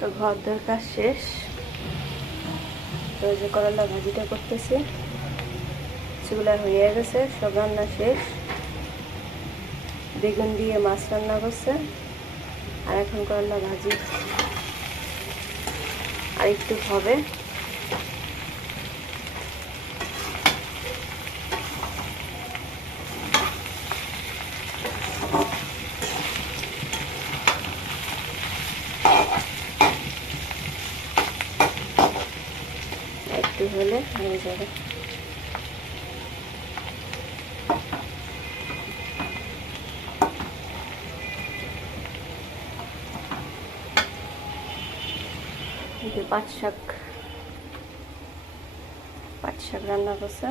তো ঘর দর কাজ শেষ। তো যে করলা ভাজিটা করতেছি, সেগুলো হয়ে গেছে, সব রান্না শেষ। বেগুন দিয়ে মাছ রান্না করছে, আর এখন করলা ভাজি আর একটু হবে। একটু হলে হয়ে যাবে। পাট শাক রান্না করছে।